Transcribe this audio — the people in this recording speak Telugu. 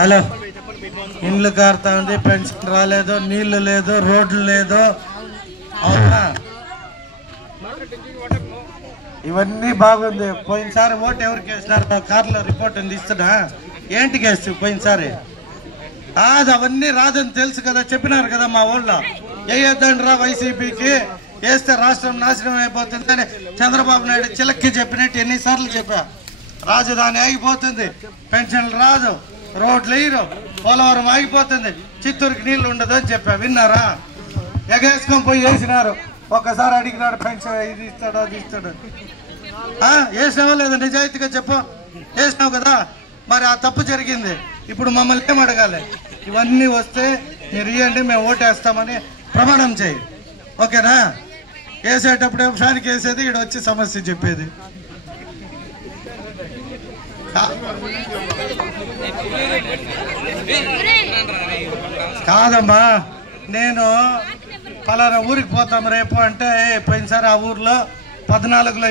హలో, ఇండ్లు కారుతా ఉంది, పెన్షన్ రాలేదు, నీళ్లు లేదు, రోడ్లు లేదు, అవునా? ఇవన్నీ బాగుంది. పోయినసారి ఓటు ఎవరికి వేసినారు? కార్లో రిపోర్ట్ ఉంది, ఇస్తున్నా. ఏంటికి వేస్తావు పోయినసారి? అది అవన్నీ రాదని తెలుసు కదా, చెప్పినారు కదా మా ఊళ్ళో. వేయొద్దండి రా వైసీపీకి, వేస్తే రాష్ట్రం నాశనం అయిపోతుందని చంద్రబాబు నాయుడు చిలక్కి చెప్పినట్టు ఎన్నిసార్లు చెప్పా. రాజధాని ఆగిపోతుంది, పెన్షన్లు రాదు, రోడ్లు వేయరు, పోలవరం ఆగిపోతుంది, చిత్తూరుకి నీళ్లు ఉండదు అని చెప్పా. విన్నారా? ఎగేసుకొని పోయి వేసినారు. ఒక్కసారి అడిగినాడు పెన్షన్ ఇది ఇస్తాడు అది ఇస్తాడు. వేసినావా లేదా? నిజాయితీగా చెప్పు. వేసినావు కదా, మరి ఆ తప్పు జరిగింది. ఇప్పుడు మమ్మల్ని ఏం అడగాలి? ఇవన్నీ వస్తే మీరు ఇవ్వండి, మేము ఓటేస్తామని ప్రమాణం చేయి. ఓకేనా? వేసేటప్పుడు నిమిషానికి వేసేది, ఇక్కడ వచ్చి సమస్య చెప్పేది కాదమ్మా. నేను పలానా ఊరికి పోతాం రేపు అంటే, పోయినసారి ఆ ఊర్లో 14లో